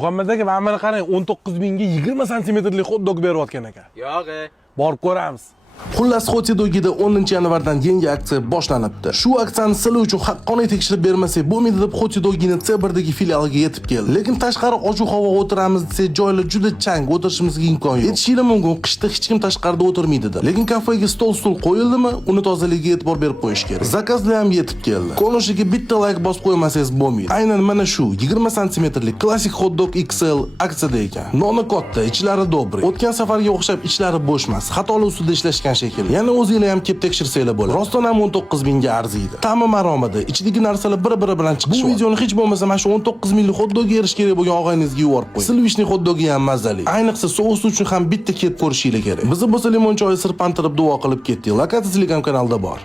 Muhammad aka, mana qarang, 19 mingga 20 santimetrlik hot-dog berayotgan ekan. Yo'q. Borib ko'ramiz. Xullas, Hot-Dogida 10-yanvardan yangi aksiya boshlanibdi. Shu aksiyani sizlar uchun haqqoniy tekshirib bermasak bo'lmaydi deb Hot-Dogini C1dagi filialiga yetib keldi. Lekin tashqari ochiq havo o'tiramiz desak, joylar juda chang, o'tirishimizga imkon yo'q. Aytishim mumkin, qishda hech kim tashqarida o'tirmaydi-da. Lekin kafega stol qo'yildimi, uni tozaligiga e'tibor berib qo'yish kerak. Zakazlar ham yetib keldi. Ko'rinishiga bitta like bosib qo'ymasangiz bo'lmaydi. Aynan mana shu 20 santimetrlik klassik hot-dog XL aksiyada ekan. Noni katta, ichlari dobri. O'tgan safarga o'xshab ichlari bo'sh emas. Xatoli ustida ishlashgan shekilli. Yana o'zinglar ham kelib tekshirsanglar bo'ladi. Rostdan ham 19 mingga arziydi. Ta'mi maromada, ichidagi narsalar bir-biri bilan chiqishi. Bu videoni hech bo'lmasa mana shu 19 minglik hot-dogga erish kerak bo'lgan og'ayningizga yuborib qo'ying. Silvishning hot-dogi ham mazali. Ayniqsa sousli uchun ham bitta kelib ko'rishinglar kerak. Bizni bo'lsa limon choyi sirpantirib duo qilib ketdik. Lokatsiya Telegram kanalida bor.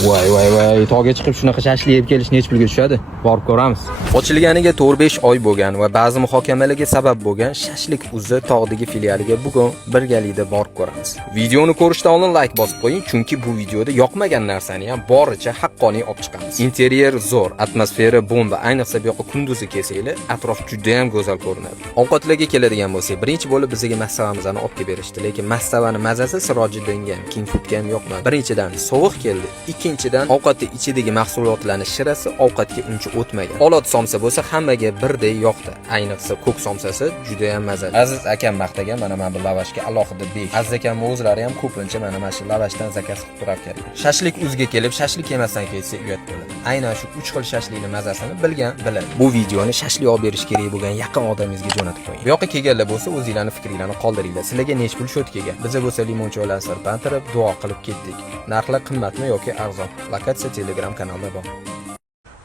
Voy, tog'ga chiqib shunaqa shashlik yeb kelish nech pulga tushadi? Borib ko'ramiz. Ochilganiga 4-5 oy bo'lgan va ba'zi muhokamalarga sabab bo'lgan Shashlik Uzi tog'dagi filialiga bugun birgalikda borib ko'ramiz. Videoni ko'rishdan oldin like bosib qo'ying, chunki bu videoda yoqmagan narsani ham boricha haqqoniy olib chiqamiz. Interyer zo'r, atmosfera bomba, ayniqsa bu yoqqa kunduzi kelsanglar, atrof juda ham go'zal ko'rinadi. Ovqatlarga keladigan bo'lsak, birinchi bo'lib bizga mastavamizni olib kelib berishdi, lekin mastavani mazasi Sirojiddinga ham, King Foodga ham yoqmadi. Birinchidan sovuq keldi, ikkinchidan ovqatning ichidagi mahsulotlarning shirasi ovqatga uncha o'tmagan. Olot somsa bo'lsa hammaga birdek yoqdi. Ayniqsa ko'k somsasi juda ham mazali. Aziz akam maqtagan, mana bu lavashga alohida 5. Aziz akam o'zlari ham ko'pincha mana shu lavashdan zakaz qilib turar ekan. Shashlik Uzga kelib, shashlik yemasdan kelsa uyat bo'ladi. Aynan shu 3 xil shashlikning mazasini bilgan biladi. Bu videoni shashlik olib berish kerak bo'lgan yaqin odamingizga jo'natib qo'ying. Bu yoqqa kelganlar bo'lsa, o'zingizlarning fikringizni qoldiringlar. Sizlarga nech pul shot kelgan? Bizga bo'lsa limon choylarni sirpantirib, duo qilib ketdik. Narxlar qimmatmi yoki arzon? Lokatsiya Telegram kanalida bor.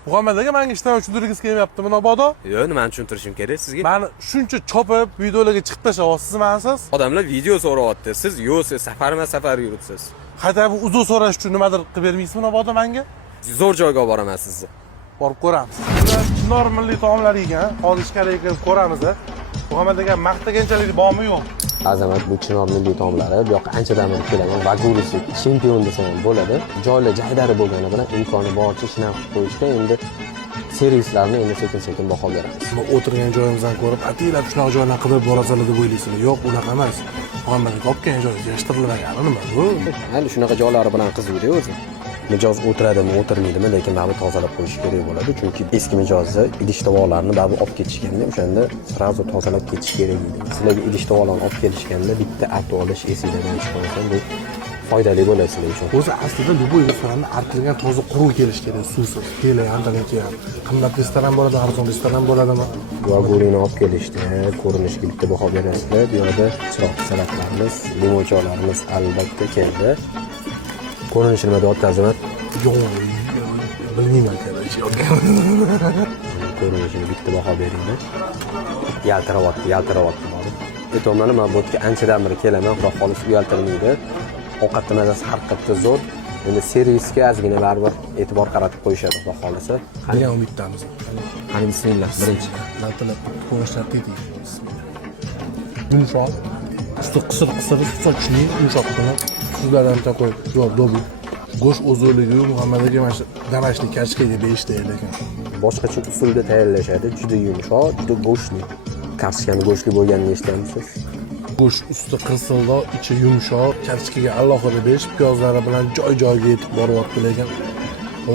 Muhammad aka, menga ishdan tushuntirgingiz kelmayaptimi, mabodo? Yo'q, nimani tushuntirishim kerak sizga? Meni shuncha chopib, videolarga chiqib tashlayapsizmi? Odamlar video so'rayapti. Siz yo'q, siz safar yuribsiz. Qayta bu uzr so'rash uchun nimadir qilib bermaysizmi, mabodo menga? Zo'r joyga olib boraman sizni. Borib ko'ramiz. Chinor milliy taomlar ekan, hozir ichkariga kirib ko'ramiz. Muhammad aka, maqtaganchalik bormi yo'q? Azamat bu Chinor milliy taomlari. Bu yoqqa anchadan beri kelaman. Vagurisi chempion desam ham bo'ladi. Joylar jaydari bo'lgani bilan imkoni boricha shinam qilib qo'yishgan. Endi servislarni endi sekin-sekin baho beramiz. O'tirgan joyimizdan ko'rib, ataylab shunaqa joylarni qidirib borasalar deb o'ylaysizlar. Yo'q, unaqa emas. Muhammad aka olgan joy yashtirilmagan, nima bu? Hali shunaqa joylari bilan qiziqdi o'zi. Mijoz o'tiradimi, o'tirmaydimi, lekin baribir tozalab qo'yish kerak bo'ladi. Chunki eski mijozni idish tovoqlarni baribir olib ketishganda, o'shanda srazu tozalab ketish kerak edi. Sizlarga idish tovoqlarni olib kelishganda bitta artib olish esingizdan chiqarsa, bu foydali bo'ladi sizlar uchun. O'zi aslida bu restoranni artilgan toza quruq kelish kerak, suvsiz. Kelayotgandan ham qimmat restoran bo'ladi, arzon restoran bo'ladimi? Vagurini olib kelishdi, ko'rinishiga bitta baho berasizlar. Bu yerda chiroqli salatlarimiz, limon choylarimiz albatta keldi. Ko'rinishi nima deyapti Azamat? Yo'q, bilmayman kerak. Ko'rinishini bitta baho beringlar. Yaltiravotdi bor. Aytolmani men bu yerga anchadan beri kelaman, xudo xolis uyaltirmaydi. Ovqatni mazasi har qatda zo'r. Endi servisga ozgina baribir e'tibor qaratib qo'yishadi, xudo xolisa. Qani umiddamiz. Qani bismillah, birinchi. Latilab ko'rishlar tetik. Yumshoq. Qisir sochli yumshoqqina. Tuzlardan qo'y. Yo'q, do'bi. Go'sht o'zligi Muhammad aka mana shu damashli kachkaga 5 deydi ekan. Boshqacha usulda tayyorlashadi. Juda yumshoq, juda go'shtli. Kartoshkani go'shtli bo'lganini eshitganmisiz? Go'sht usti qirsildoq, ichi yumshoq, kartoshkaga alohida 5 piyozlari bilan joy-joyiga yetib boryapti, lekin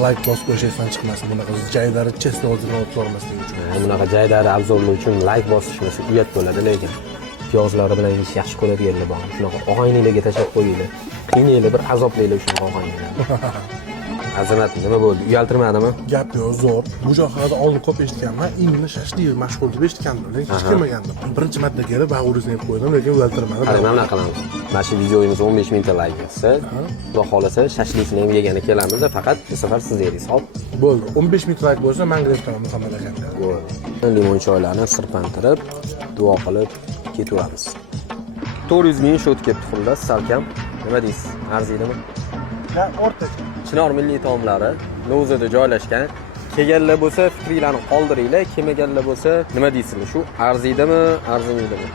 like bosib qo'yishdan chiqmasin. Bunaqa jaydari chestni o'zini olib bormaslik uchun. Bunaqa jaydari obzorlar uchun like bosishmasa uyat bo'ladi, lekin piyozlari bilan yeyish yaxshi ko'radiganlar bor. Shunaqa og'ayninglarga tashlab qo'yinglar. Qiynaylar, bir azoblaylar shunaqa og'ayninglar. Azamat, nima bo'ldi? Uyaltirmadimi? Gap yo'q, zo'r. Bu joy haqida oldin ko'p eshitganman. Inni shashlik mashhur deb eshitgandim, lekin hech kelmagandim. Birinchi marta kelib bag'urisini yeb qo'ydim, lekin uyaltirmadi. Qani mana qilamiz. Mana shu videomiz 15 mingta like bo'lsa, xudo xolasa shashlikni ham yegani kelamiz, faqat bu safar siz yeringiz, hop. Bo'ldi. 15 ming like bo'lsa, men restoran Muhammad akamga. Bo'ldi. Limon choylarni sirpantirib, duo qilib ketaveramiz. 400 ming shot ketdi xullas, salkam. Nima deysiz? Arziydimi? Ha, o'rtacha. Chinor milliy taomlari Lo'zada joylashgan. Kelganlar bo'lsa fikringlarni qoldiringlar, kelmaganlar bo'lsa nima deysizlar? Shu arziydimi, arzimaydimi?